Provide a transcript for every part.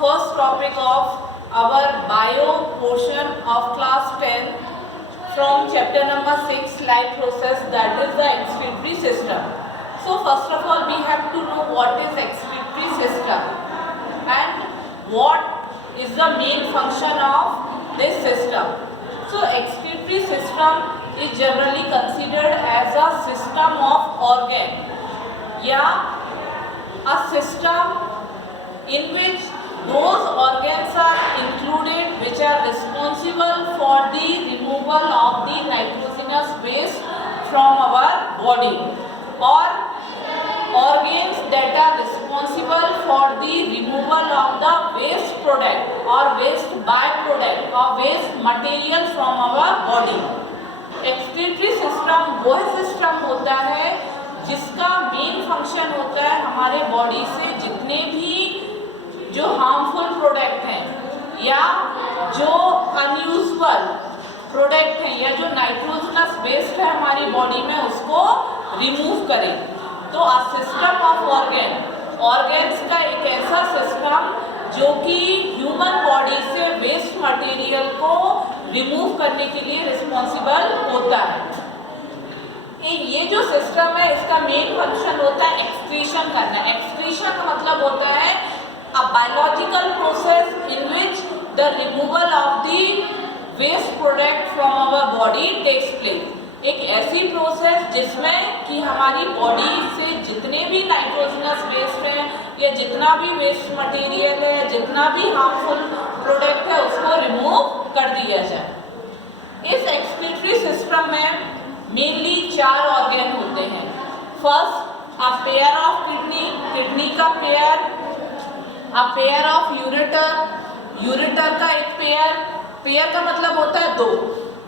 first topic of our bio portion of class 10 from chapter number 6, life process, that is the excretory system. So first of all we have to know what is excretory system and what is the main function of this system. So excretory system is generally considered as a system of organ, yeah, a system in which those organs are included which are responsible for the removal of the nitrogenous waste from our body, or organs that are responsible for the removal of the waste product or waste byproduct or waste material from our body. Excretory system वो system होता है जिसका main function होता है हमारे body से जितने भी जो हार्मफुल प्रोडक्ट हैं या जो अनयूजुअल प्रोडक्ट हैं या जो नाइट्रोजनस वेस्ट है हमारी बॉडी में उसको रिमूव करें. तो अ सिस्टम ऑफ ऑर्गन्स का एक ऐसा सिस्टम जो कि ह्यूमन बॉडी से वेस्ट मटेरियल को रिमूव करने के लिए रिस्पॉन्सिबल होता है. ये जो सिस्टम है इसका मेन फंक्शन होता है एक्सक्रीशन करना. एक्सक्रीशन का मतलब होता है a biological process in which the removal of the waste product from our body takes place. एक ऐसी प्रोसेस जिसमें कि हमारी बॉडी से जितने भी नाइट्रोजनस वेस्ट हैं या जितना भी वेस्ट मटेरियल है, जितना भी हार्मफुल प्रोडक्ट है उसको रिमूव कर दिया जाए. इस एक्सक्रीटरी सिस्टम में मेनली 4 ऑर्गन होते हैं. First a pair of kidney का pair, a pair of ureter का एक पेयर का मतलब होता है 2.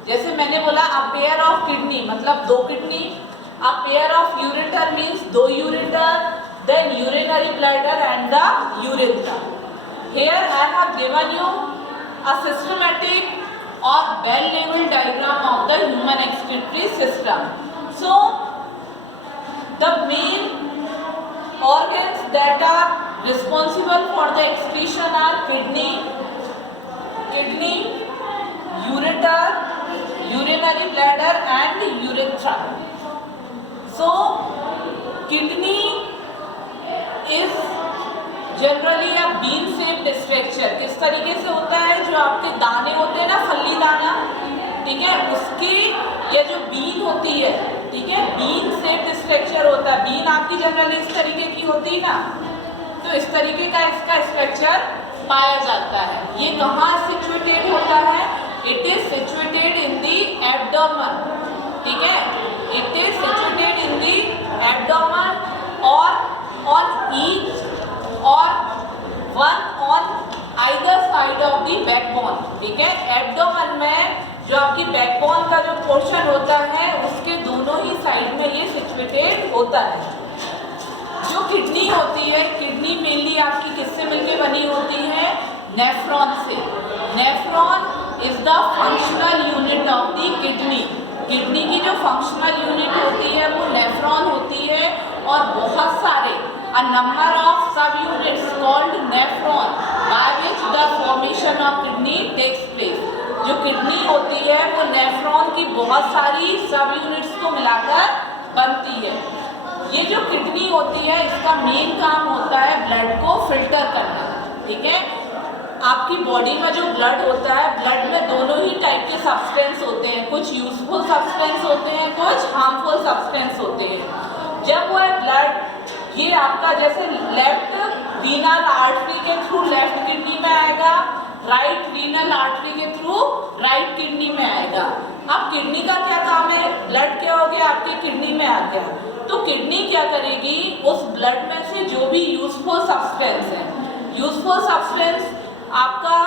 जैसे मैंने बोला अ पेयर ऑफ किडनी मतलब 2 kidney, a pair of ureter means 2 ureter, then urinary bladder and the urethra. Here I have given you a systematic और well level diagram of the human excretory system. So the main organs that are responsible for the excretion are kidney, ureter, urinary bladder and urethra. So kidney is generally a bean shaped structure. किस तरीके से होता है, जो आपके दाने होते हैं ना, फली दाना, ठीक है, उसकी ये जो बीन होती है, ठीक है, बीन शेप्ड स्ट्रक्चर होता है. बीन आपकी जनरली इस तरीके की होती है ना, तो इस तरीके का इसका स्ट्रक्चर पाया जाता है. ये कहाँ सिचुएटेड होता है? It is situated in the abdomen. ठीक है, it is situated in the abdomen और ऑन ईच और one on either side of the backbone. ठीक है, एब्डोमेन में जो आपकी बैकबोन का जो पोर्शन होता है उसके दोनों ही साइड में ये सिचुएटेड होता है. जो किडनी होती है, किडनी मेनली आपकी किससे मिलके बनी होती है? नेफ्रॉन से. Nephron is the functional unit of the kidney. Kidney की जो फंक्शनल यूनिट होती है वो नेफ्रॉन होती है और बहुत सारे a number of sub units called nephron by which the formation of kidney takes place. जो किडनी होती है वो नेफ्रॉन की बहुत सारी सब यूनिट्स को मिलाकर बनती है. ये जो किडनी होती है इसका मेन काम होता है ब्लड को फिल्टर करना. ठीक है, आपकी बॉडी में जो ब्लड होता है, ब्लड में दोनों ही टाइप के सब्सटेंस होते हैं. कुछ यूजफुल सब्सटेंस होते हैं, कुछ हार्मफुल सब्सटेंस होते हैं. जब वह ब्लड ये आपका जैसे लेफ्ट रीनल आर्टरी के थ्रू लेफ्ट किडनी में आएगा, राइट रीनल आर्टरी के थ्रू राइट किडनी में आएगा. अब किडनी का क्या काम है? ब्लड क्या हो गया, आपके किडनी में आ गया, तो किडनी क्या करेगी? उस ब्लड में से जो भी यूजफुल सब्सटेंस है, यूजफुल सब्सटेंस आपका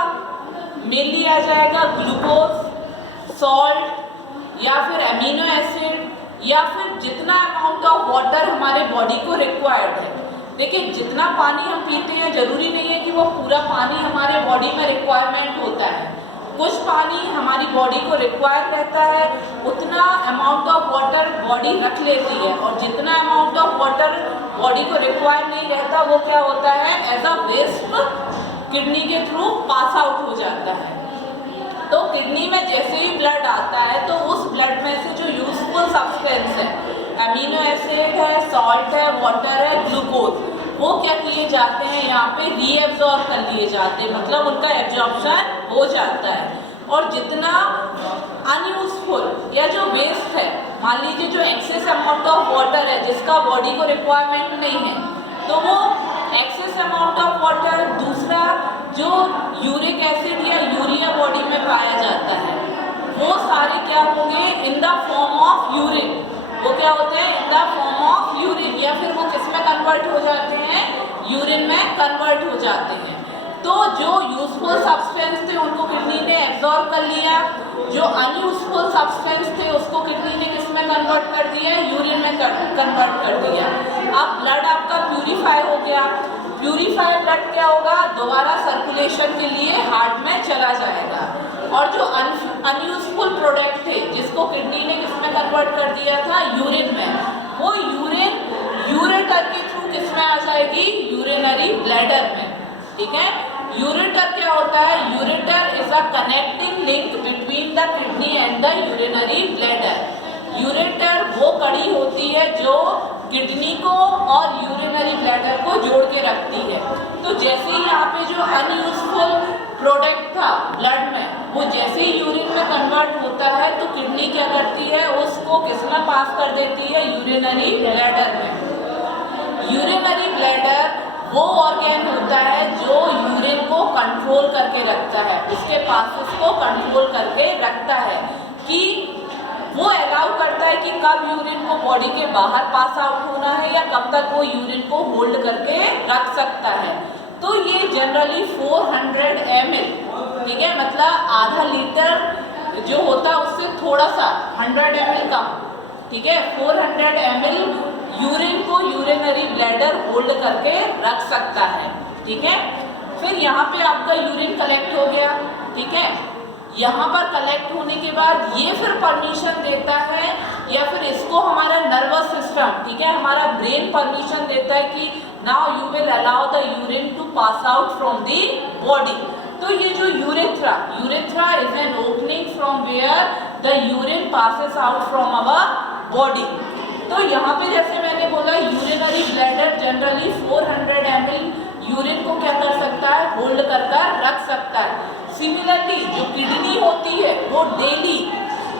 मेनली आ जाएगा ग्लूकोज, सॉल्ट या फिर अमीनो एसिड या फिर जितना अमाउंट ऑफ वाटर हमारे बॉडी को रिक्वायर्ड है. देखिए, जितना पानी हम पीते हैं जरूरी नहीं है कि वो पूरा पानी हमारे बॉडी में रिक्वायरमेंट होता है. कुछ पानी हमारी बॉडी को रिक्वायर रहता है, उतना अमाउंट ऑफ वाटर बॉडी रख लेती है, और जितना अमाउंट ऑफ वाटर बॉडी को रिक्वायर नहीं रहता वो क्या होता है? एज अ वेस्ट किडनी के थ्रू पास आउट हो जाता है। तो किडनी में जैसे ही ब्लड आता है तो उस ब्लड में से जो यूजफुल सब्सटेंस है, अमीनो एसिड है, सॉल्ट है, वाटर है, ग्लूकोज, वो क्या किए जाते हैं यहाँ पे रीएब्जॉर्ब कर लिए जाते हैं, मतलब उनका एब्जॉर्प्शन हो जाता है। और जितना अनयूजफुल या जो वेस्ट है, मान लीजिए जो एक्सेस अमाउंट ऑफ वाटर है जिसका बॉडी को रिक्वायरमेंट नहीं है, तो वो एक्सेस अमाउंट ऑफ वाटर, दूसरा जो यूरिक एसिड या यूरिया बॉडी में पाया जाता है, वो सारे क्या होंगे in the form of urine. वो क्या होते हैं in the form of urine, या फिर वो किस में कन्वर्ट हो जाते हैं, यूरिन में कन्वर्ट हो जाते हैं। तो जो यूजफुल सब्सटेंस थे उनको किडनी ने एब्जॉर्ब कर लिया, जो अनयूजफुल सब्सटेंस थे उसको किडनी ने किस में कन्वर्ट कर दिया, यूरिन में कन्वर्ट कर दिया। अब ब्लड आपका प्यूरिफाई हो गया। प्यूरिफाई ब्लड क्या होगा, दोबारा सर्कुलेशन के लिए हार्ट में चला जाएगा। और जो अनयूजफुल प्रोडक्ट थे जिसको किडनी ने किस में कन्वर्ट कर दिया था, यूरिन में, वो यूरिन यूरेटर के थ्रू किस में आ जाएगी, यूरिनरी ब्लैडर में। ठीक है, यूरेटर क्या होता है, ureter is a connecting link between the kidney and the urinary bladder. Ureter वो कड़ी होती है जो किडनी को और यूरिनरी ब्लैडर को जोड़ के रखती है। तो जैसे ही यहाँ पे जो अनयूजफुल प्रोडक्ट था ब्लड में, वो जैसे ही यूरिन में कन्वर्ट होता है तो किडनी क्या करती है, उसको किस में पास कर देती है, यूरिनरी ब्लैडर में। यूरिनरी ब्लैडर वो ऑर्गेन होता है जो यूरिन को कंट्रोल करके रखता है, उसके पासेस को कंट्रोल करके रखता है, कि वो अलाउ करता है कि कब यूरिन को बॉडी के बाहर पास आउट होना है या कब तक वो यूरिन को होल्ड करके रख सकता है। तो ये जनरली 400 ml, ठीक है, मतलब आधा लीटर जो होता है उससे थोड़ा सा 100 ml कम, ठीक है, 400 ml यूरिन को यूरिनरी ब्लैडर होल्ड करके रख सकता है। ठीक है, फिर यहाँ पे आपका यूरिन कलेक्ट हो गया। ठीक है, यहाँ पर कलेक्ट होने के बाद ये फिर परमिशन देता है, या फिर इसको हमारा नर्वस सिस्टम, ठीक है, हमारा ब्रेन परमिशन देता है कि now you will allow the urine to pass out from the body. तो ये जो urethra, urethra is an opening from where the urine passes out from our body. तो यहाँ पे जैसे मैंने बोला urinary bladder generally 400 ml urine को क्या कर सकता है, होल्ड कर रख सकता है। सिमिलरली जो किडनी होती है वो daily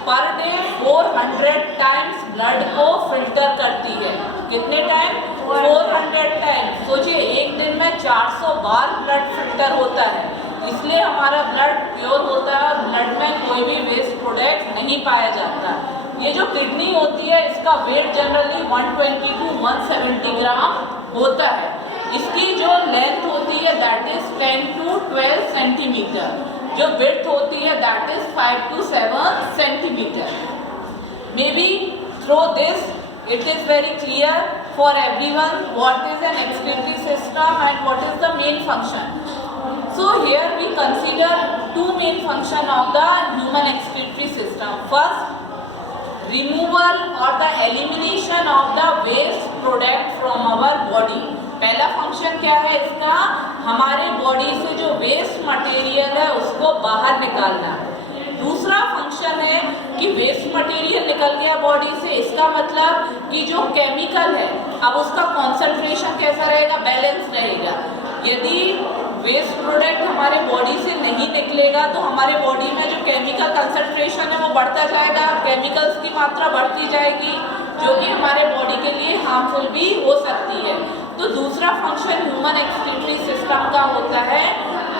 per day 400 times blood को फिल्टर करती है। कितने टाइम, 400 टाइम। सोचिए एक दिन में 400 बार ब्लड फिल्टर होता है, इसलिए हमारा ब्लड प्योर होता है और ब्लड में कोई भी वेस्ट प्रोडक्ट नहीं पाया जाता। ये जो किडनी होती है इसका वेट जनरली 120 to 170 ग्राम होता है। इसकी जो लेंथ होती है दैट इज 10 to 12 सेंटीमीटर, जो विड्थ होती है that is 5 to 7 centimetre. May be through this it is very clear for everyone what is an excretory system and what is the main function. So here we consider two main function of the human excretory system. First, removal or the elimination of the waste product from our body. पहला function क्या है इसका, हमारे body से जो waste material है उसको बाहर निकालना। दूसरा फंक्शन है कि वेस्ट मटेरियल निकल गया बॉडी से, इसका मतलब कि जो केमिकल है अब उसका कॉन्सेंट्रेशन कैसा रहेगा, बैलेंस रहेगा। यदि वेस्ट प्रोडक्ट हमारे बॉडी से नहीं निकलेगा तो हमारे बॉडी में जो केमिकल कंसंट्रेशन है वो बढ़ता जाएगा, केमिकल्स की मात्रा बढ़ती जाएगी, जो कि हमारे बॉडी के लिए हार्मफुल भी हो सकती है। तो दूसरा फंक्शन ह्यूमन एक्सक्रीटरी सिस्टम का होता है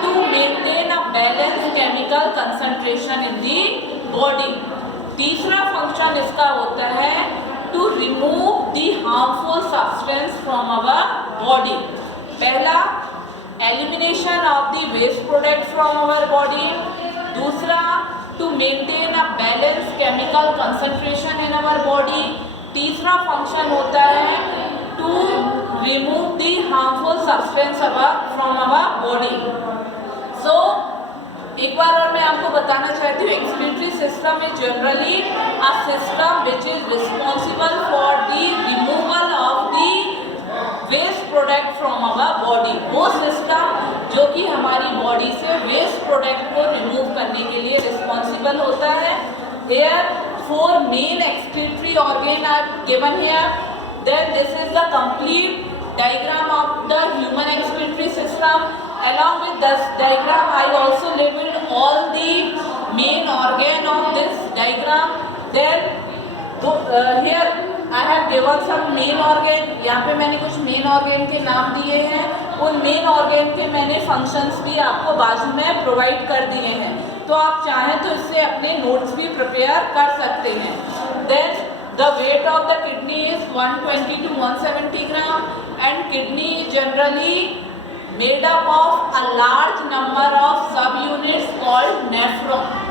to maintain a balance chemical concentration in the body. तीसरा फंक्शन इसका होता है to remove the harmful substance from our body. पहला elimination of the waste product from our body, दूसरा to maintain a balance chemical concentration in our body, तीसरा function होता है to remove the harmful substance from our body. So एक बार और मैं आपको बताना चाहती हूँ, excretory system is generally a system which is responsible for the removal of the waste product from our body. वो सिस्टम जो कि हमारी बॉडी से वेस्ट प्रोडक्ट को रिमूव करने के लिए रिस्पॉन्सिबल होता है। Here 4 main excretory organ are given here. Then this is the complete diagram of the human excretory system. Along with this diagram, I also labeled all the main organ of this diagram. Then here I have given some main organ. यहाँ पे मैंने कुछ main organ के नाम दिए हैं। उन main organ के मैंने functions भी आपको बाजू में provide कर दिए हैं, तो आप चाहें तो इससे अपने notes भी prepare कर सकते हैं। Then the weight of the kidney is 120 to 170 gram, and kidney generally made up of a large number of subunits called nephrons.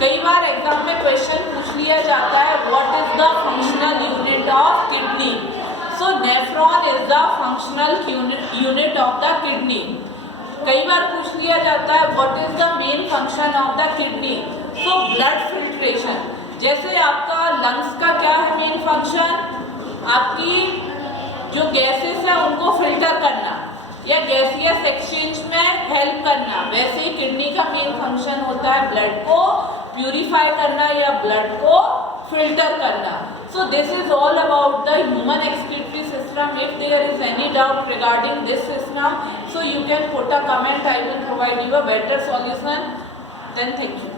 कई बार एग्जाम में क्वेश्चन पूछ लिया जाता है what is the functional unit of kidney. So nephron is the functional unit of the kidney. कई बार पूछ लिया जाता है what is the main function of the kidney. So blood filtration, जैसे आपका लंग्स का क्या है मेन फंक्शन, आपकी जो गैसेस है उनको फिल्टर करना या गैसियस एक्सचेंज में हेल्प करना, वैसे ही किडनी का मेन फंक्शन होता है ब्लड को प्यूरिफाई करना या ब्लड को फिल्टर करना। So this is all about the human excretory system. If there is any doubt regarding this system, so you can put a comment. I will provide you a better solution. Then thank you.